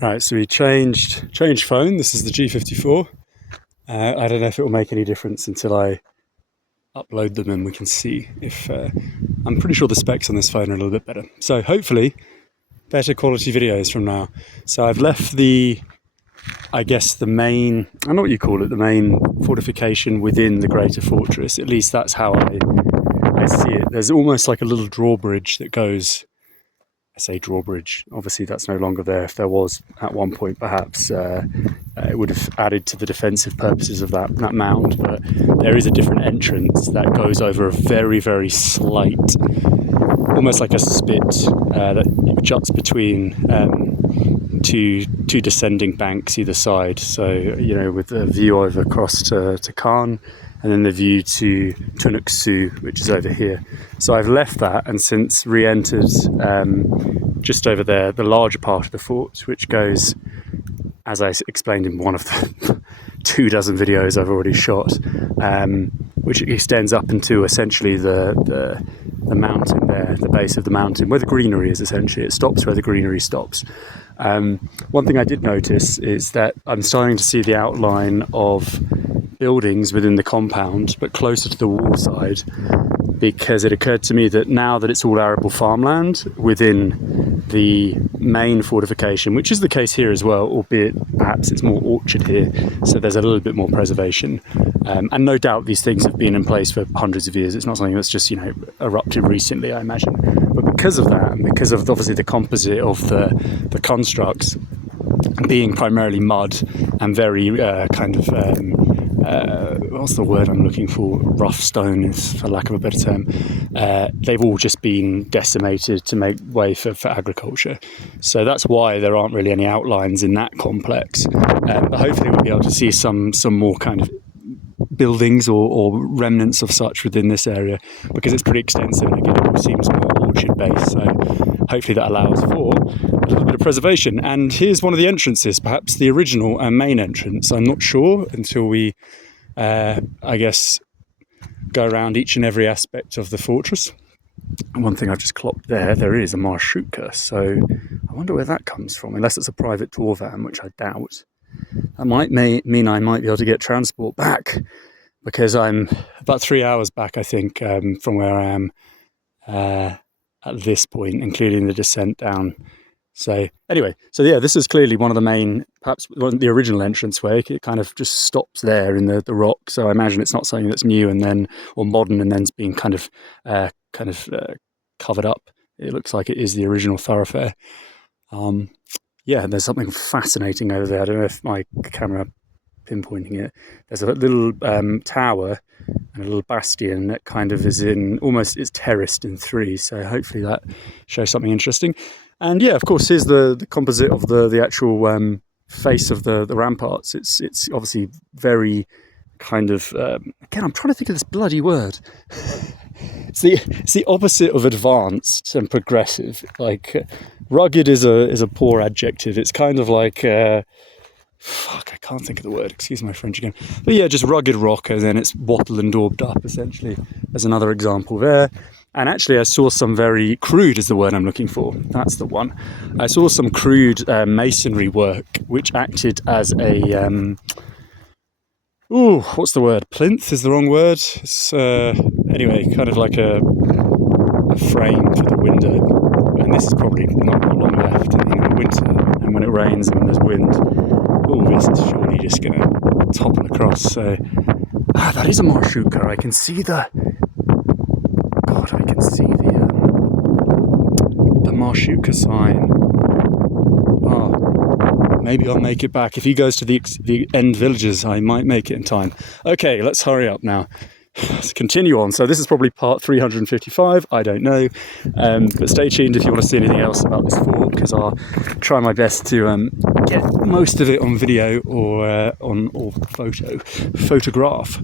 Right, so we changed phone. This is the G54. I don't know if it will make any difference until I upload them and we can see if... I'm pretty sure the specs on this phone are a little bit better. So hopefully better quality videos from now. So I've left the, I guess the main, I don't know what you call it, the main fortification within the greater fortress. At least that's how I see it. There's almost like a little drawbridge that goes... I say drawbridge, obviously that's no longer there. If there was at one point, perhaps it would have added to the defensive purposes of that mound, but there is a different entrance that goes over a very, very slight, almost like a spit that juts between two descending banks either side. So, you know, with a view over across to Khan, and then the view to Tunuk Su, which is over here. So I've left that and since re-entered just over there, the larger part of the fort, which goes, as I explained in one of the 24 videos I've already shot, which extends up into essentially the mountain there, the base of the mountain, where the greenery is essentially. It stops where the greenery stops. One thing I did notice is that I'm starting to see the outline of buildings within the compound, but closer to the wall side, because it occurred to me that now that it's all arable farmland within the main fortification, which is the case here as well, albeit perhaps it's more orchard here, so there's a little bit more preservation. And no doubt these things have been in place for hundreds of years. It's not something that's just, you know, erupted recently, I imagine. But because of that, and because of obviously the composite of the constructs being primarily mud and very what's the word I'm looking for? Rough stone, is for lack of a better term. They've all just been decimated to make way for agriculture. So that's why there aren't really any outlines in that complex. But hopefully we'll be able to see some more kind of buildings or remnants of such within this area, because it's pretty extensive and again it all seems more orchard based. So hopefully that allows for a little bit of preservation. And here's one of the entrances, perhaps the original and main entrance. I'm not sure until we I guess go around each and every aspect of the fortress. And one thing I've just clocked there is a marshutka, so I wonder where that comes from, unless it's a private tour van, which I doubt. That might mean I might be able to get transport back, because I'm about 3 hours back, I think, from where I am at this point, including the descent down. So anyway, so yeah, this is clearly one of the main, perhaps the original entranceway. It kind of just stops there in the rock. So I imagine it's not something that's new and then, or modern and then's been kind of covered up. It looks like it is the original thoroughfare. Yeah, there's something fascinating over there. I don't know if my camera pinpointing it. There's a little tower and a little bastion that kind of is it's terraced in three. So hopefully that shows something interesting. And yeah, of course, here's the composite of the actual face of the ramparts. It's obviously very kind of again, I'm trying to think of this bloody word. It's the opposite of advanced and progressive. Like rugged is a poor adjective. It's kind of like I can't think of the word. Excuse my French again. But yeah, just rugged rock, and then it's wattled and daubed up. Essentially, there's another example there. And actually, I saw some very crude, is the word I'm looking for. That's the one. I saw some crude masonry work, which acted as a what's the word? Plinth is the wrong word. It's anyway, kind of like a frame for the window. And this is probably not long left in the winter. And when it rains and when there's wind, this is surely just going to topple across. So that is a marshutka. I can see the marshutka sign. Maybe I'll make it back. If he goes to the end villages, I might make it in time. Okay, let's hurry up now. Let's continue on. So this is probably part 355, I don't know. But stay tuned if you want to see anything else about this fort, because I'll try my best to get most of it on video or photograph.